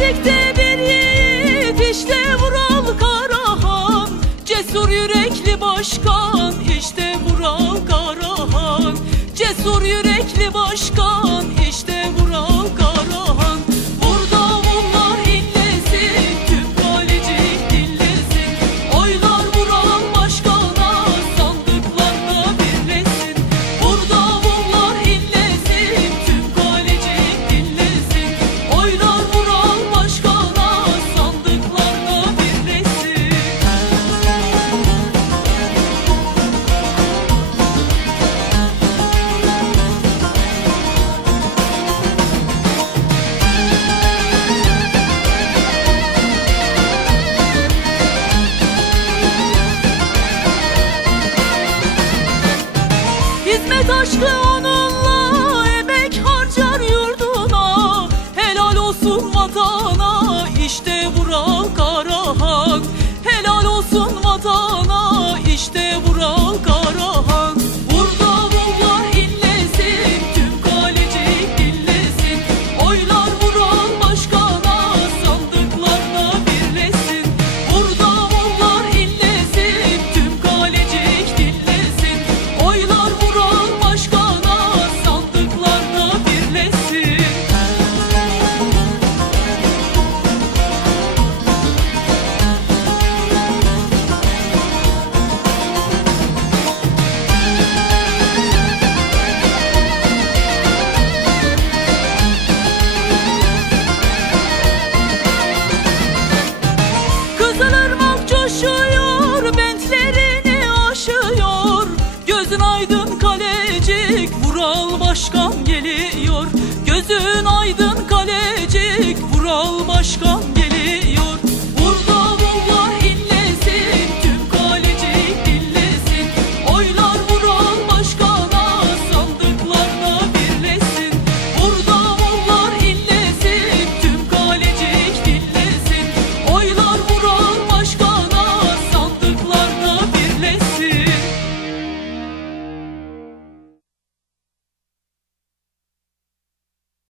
Gerçekte bir yiğit işte Vural Karahan. Cesur yürekli başkan işte Vural Karahan. Cesur yürekli başkan işte Vural Karahan. hasret aşkı